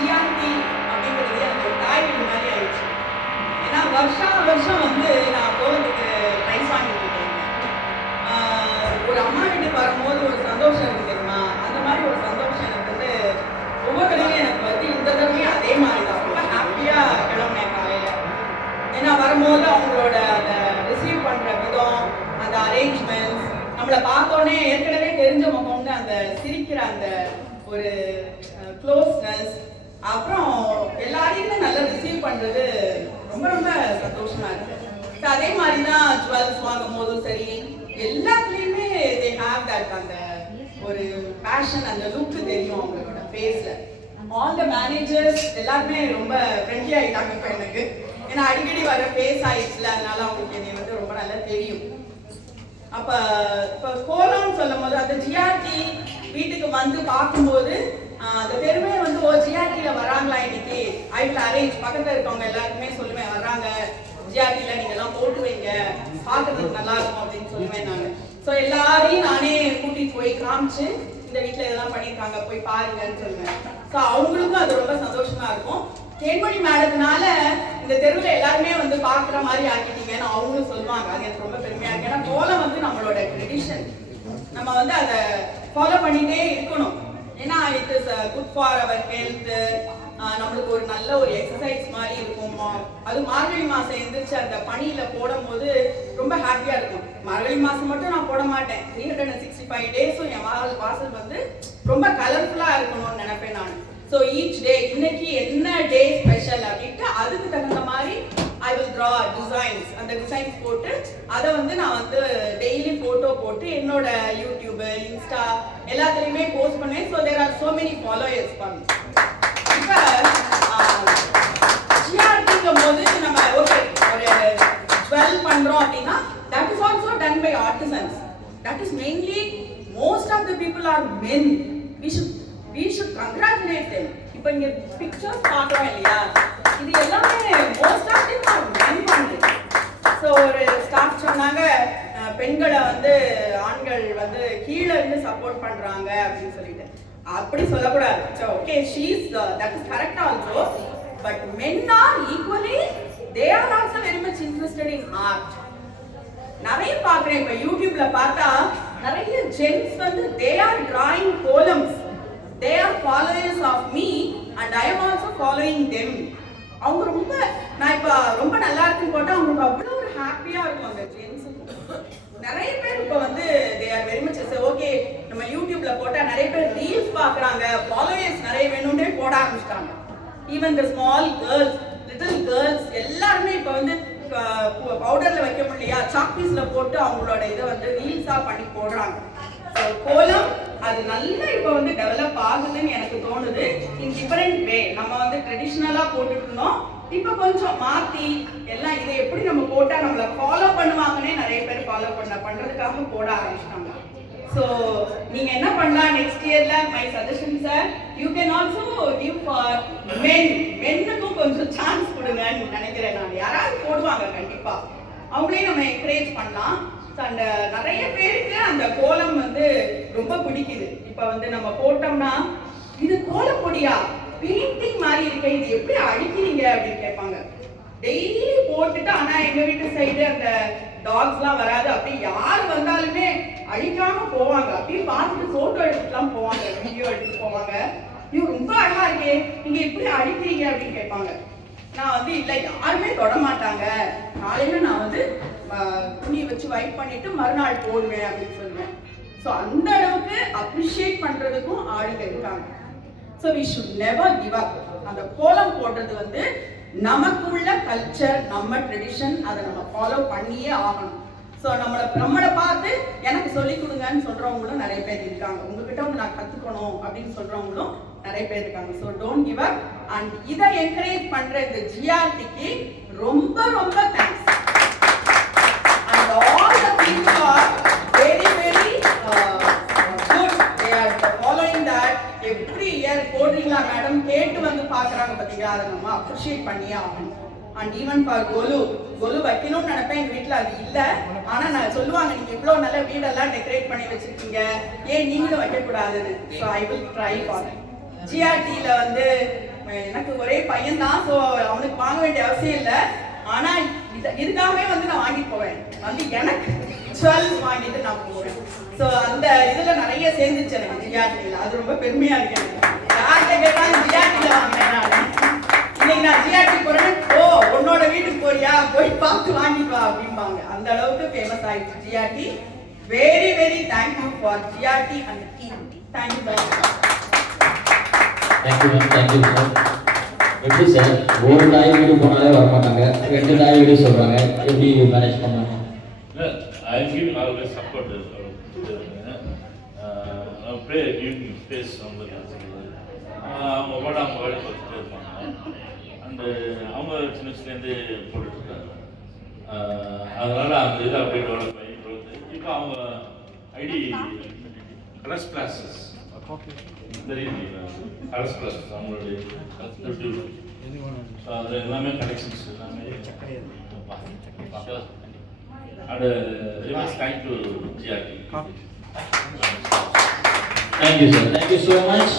GRT அப்படிங்கிறது எனக்கு ஒரு தாய் வீடு மாதிரி ஆயிடுச்சு. ஏன்னா வருஷம் வந்து நான் போகிறதுக்கு ரைஸ் வாங்கிட்டு இருக்கேன். ஒரு அம்மா வீட்டுக்கு வரும்போது ஒரு சந்தோஷம் இருக்கு தெரியுமா, அந்த மாதிரி ஒரு சந்தோஷம் எனக்கு வந்து ஒவ்வொரு தடவையும் எனக்கு வந்து இந்த தடவையும் அதே மாதிரி தான் ரொம்ப ஹாப்பியாக கிளம்புனேன் காலையில். ஏன்னா வரும்போது அவங்களோட அந்த ரிசீவ் பண்ணுற விதம், அந்த அரேஞ்ச்மெண்ட்ஸ், நம்மளை பார்த்தோன்னே ஏற்கனவே தெரிஞ்ச முகம்னு அந்த சிரிக்கிற அந்த ஒரு க்ளோஸ்னஸ், அப்புறம் எல்லாரையுமே நல்லா ரிசீவ் பண்ணுறது ரொம்ப ரொம்ப சந்தோஷமா இருக்கு. அதே மாதிரி தான் ஜுவல்ஸ் வாங்கும் போதும் சரி, எல்லாத்துலேயுமே தே ஹேவ் தட் அந்த ஒரு பேஷன், அந்த லுக்கு தெரியும் அவங்களோட ஃபேஸில். ஆல் த மேனேஜர்ஸ் எல்லாருமே ரொம்ப ஃப்ரெண்ட்லி ஆகிட்டாங்க இப்போ எனக்கு. ஏன்னா அடிக்கடி வர ஃபேஸ் ஆயிடுச்சுல, அதனால அவங்களுக்கு என்னை வந்து ரொம்ப நல்லா தெரியும். அப்போ இப்போ கோலம்னு சொல்லும் போது அந்த ஜிஆர்டி வீட்டுக்கு வந்து பார்க்கும்போது அந்த பெருமையை வந்து ஓ ஜிஆர்டியில் வராங்களா இன்னைக்கு, ஐ வில் அரேஞ்ச், பக்கத்தில் இருக்கவங்க எல்லாருக்குமே சொல்லுவேன் வர்றாங்க ஜிஆர்டியில் நீங்கள்லாம் போட்டு வைங்க, பார்க்கறதுக்கு நல்லா இருக்கும் அப்படின்னு சொல்லுவேன் நான். ஸோ எல்லாரையும் நானே கூட்டிகிட்டு போய் காமிச்சு இந்த வீட்டில் இதெல்லாம் பண்ணியிருக்காங்க போய் பாருங்கன்னு சொல்லுவேன். ஸோ அவங்களுக்கும் அது ரொம்ப சந்தோஷமா இருக்கும். தேன்மொழி மேடத்தினால இந்த தெருவில் எல்லாருமே வந்து பார்க்குற மாதிரி ஆக்கிட்டீங்கன்னு அவங்களும் சொல்லுவாங்க. அது எனக்கு ரொம்ப பெருமையாக இருக்கு. ஏன்னா கோலம் வந்து நம்மளோட ட்ரெடிஷன், நம்ம வந்து அதை ஃபாலோ பண்ணிகிட்டே இருக்கணும். ஏன்னா it is good for our health, நம்மளுக்கு ஒரு நல்ல ஒரு எக்ஸசைஸ் மாதிரி இருக்கும். அது மார்கழி மாதம் எழுந்திரிச்சு அந்த பனியில் போடும்போது ரொம்ப ஹாப்பியாக இருக்கும். மார்கழி மாதம் மட்டும் நான் போட மாட்டேன், 365 டேஸும் என் வாசல் வந்து ரொம்ப கலர்ஃபுல்லாக இருக்கணும்னு நினைப்பேன் நான். ஸோ ஈச் டே இன்னைக்கு என்ன டே ஸ்பெஷல் அப்படின்ட்டு அதுக்கு தகுந்த மாதிரி ஐ வில் ட்ரா டிசைன்ஸ், அந்த டிசைன்ஸ் போட்டு அதை வந்து நான் வந்து டெய்லி ஃபோட்டோ போட்டு என்னோட யூடியூப், இன்ஸ்டா எல்லாத்துலேயுமே போஸ்ட் பண்ணேன். So there are so many followers பண்ணு. இப்போ ஜிஆர்டிங்கும் போது நம்ம ஓகே ஒரு ஜுவல் பண்ணுறோம் அப்படின்னா that is also done by artisans. That is mainly most of the people are men. We should congratulate them. இப்போ இங்க பிக்சர்ஸ் பார்க்குறோம் இல்லையா, இது எல்லாமே most of them are men only. So ஒரு ஸ்டாஃப் சொன்னாங்க பெண்களை வந்து ஆண்கள் வந்து கீழே இருந்து சப்போர்ட் பண்றாங்க அப்படின்னு சொல்லிட்டு. அப்படி சொல்லக்கூடாது. So okay she's that is correct also, but men are equally, they are also very much interested in art. நிறைய பார்க்குறேன் இப்போ யூடியூப்ல பார்த்தா நிறைய ஜென்ஸ் வந்து they are drawing columns. They are followers of me and I am also following them. அவங்க ரொம்ப நான் இப்போ ரொம்ப நல்லா இருக்குன்னு போட்டால் அவங்களுக்கு அவ்வளோ ஒரு ஹாப்பியாக இருக்கும் அந்த ஜென்ஸுக்கு. நிறைய பேர் இப்போ வந்து they are very much okay நம்ம யூடியூப்ல போட்டால் நிறைய பேர் ரீல்ஸ் பார்க்குறாங்க, ஃபாலோவர்ஸ் நிறைய வேணும்னே போட ஆரம்பிச்சிட்டாங்க. Even the small girls, little girls எல்லாருமே இப்போ வந்து பவுடரில் வைக்க முடியலையா, சாக்பீஸில் போட்டு அவங்களோட இதை வந்து ரீல்ஸாக பண்ணி போடுறாங்க. ஸோ கோலம் அது நல்லா இப்போ வந்து டெவலப் ஆகுதுன்னு எனக்கு தோணுது. இன் டிஃபரெண்ட் வே. நம்ம வந்து ட்ரெடிஷ்னலாக போட்டுட்டு இருந்தோம், இப்போ கொஞ்சம் மாற்றி எல்லாம் இதை எப்படி நம்ம போட்டால் நம்மளை ஃபாலோ பண்ணுவாங்கன்னே நிறைய பேர் ஃபாலோ பண்ணுறதுக்காக போட ஆரம்பிச்சிட்டாங்க. ஸோ நீங்கள் என்ன பண்ணலாம் நெக்ஸ்ட் இயரில், my suggestion sir, you can also give for மென்னுக்கும் கொஞ்சம் சான்ஸ் கொடுங்கன்னு நினைக்கிறேன் நான். யாராவது போடுவாங்க கண்டிப்பாக, அவங்களே நம்ம என்கரேஜ் பண்ணலாம். அந்த நிறைய பேருக்கு அந்த கோலம் வந்து ரொம்ப பிடிக்குது. இப்போ வந்து நம்ம போட்டோம்னா இது கோலம் பொடியா, பெயிண்டிங் மாதிரி இருக்கே, இது எப்படி அழிக்கிறீங்க அப்படின்னு கேட்பாங்க. டெய்லி போட்டுட்டு ஆனா எங்க வீட்டு சைடு அந்த டாக்ஸ்லாம் வராது, அப்படி யார் வந்தாலுமே அழிக்காம போவாங்க. அப்படியே பார்த்துட்டு போட்டோ எடுத்துட்டுலாம் போவாங்க, வீடியோ எடுத்துட்டு போவாங்க. ஐயோ ரொம்ப அழகா இருக்கே, நீங்க எப்படி அழிக்கிறீங்க அப்படின்னு கேட்பாங்க. நான் வந்து இல்லை யாருமே தொட மாட்டாங்க, நாளையில நான் வந்து துணி வச்சு வைப் பண்ணிட்டு மறுநாள் போடுவேன் அப்படின்னு சொல்லுவேன். ஸோ அந்த அளவுக்கு அப்ரிஷியேட் பண்றதுக்கும் ஆளுங்க இருக்காங்க. So we should never give up. அந்த கோலம் போடுறது வந்து நமக்குள்ள கல்ச்சர், நம்ம ட்ரெடிஷன், அதை நம்ம ஃபாலோ பண்ணியே ஆகணும். ஸோ நம்மளை பார்த்து எனக்கு சொல்லிக் கொடுங்கன்னு சொல்றவங்களும் நிறைய பேர் இருக்காங்க. உங்ககிட்ட வந்து நான் கத்துக்கணும் அப்படின்னு சொல்றவங்களும் நிறைய பேர் இருக்காங்க. So don't give up. And இதை என்கரேஜ் பண்ற இந்த ஜிஆர்டிக்கு ரொம்ப ரொம்ப thanks. And all the people are very good. They are following that every year. போடுறீங்களா மேடம் கேட்டு வந்து பார்க்குறாங்க பார்த்தீங்களா, அதை நம்ம அப்ரிஷியேட் பண்ணியே ஆகணும். அண்ட் ஈவன் ஃபார் கொலு வைக்கணும்னு நினைப்பேன், எங்கள் வீட்டில் அது இல்லை. ஆனால் நான் சொல்லுவாங்க நீங்கள் இவ்வளோ நல்ல வீடெல்லாம் டெக்கரேட் பண்ணி வச்சுருக்கீங்க, ஏன் நீங்களும் வைக்கக்கூடாதுன்னு. So I will try for ஜிஆர்டியில் வந்து எனக்கு ஒரே பையன் தான், ஸோ அவனுக்கு வாங்க வேண்டிய அவசியம் இல்லை. ஆனா இதுக்காகவே வந்து நான் வாங்கிட்டு போவேன், வந்து எனக்கு ஜுவல்ஸ் வாங்கிட்டு நான் போவேன். ஸோ அந்த இதுல நிறைய சேர்ந்துச்சு எனக்கு ஜிஆர்டியில். அது ரொம்ப பெருமையா இருக்கு எனக்கு. யார்கிட்ட கேட்டாலும் ஜிஆர்டியில் வாங்கினேன் நான். இன்னைக்கு நான் ஜிஆர்டி போறேன், ஓ உன்னோட வீட்டுக்கு போறியா, போய் பார்த்து வாங்கிட்டு வா அப்படிம்பாங்க. அந்த அளவுக்கு ஃபேமஸ் ஆயிடுச்சு GRT. Very very thank you for GRT and team. Thank you very much. Thank you ma'am, thank you sir. எப்படி சார், ஒரு தாய் வீடு போனாலே வரமாட்டாங்க, 2 தாய் வீடு சொல்றாங்க, எப்படி மேனேஜ் பண்ணுவாங்க? I give always support. Pray, give me space. அவங்க வேலை பார்த்துட்டே இருப்பாங்க. அண்டு அவங்க சின்ன வயசுலேருந்து போட்டுட்ருக்காங்க. அதனால் அந்த இது அப்படியே டெவலப் ஆகி இப்போ அவங்க ஐடி கலர்ஸ் கிளாஸஸ் தெரியும், கலர்ஸ் கிளாஸஸ் அவங்களுடைய ஸோ அதில் எல்லாமே கலெக்ஷன்ஸ் எல்லாமே. And thank to GRT. Thank you sir, thank you so much.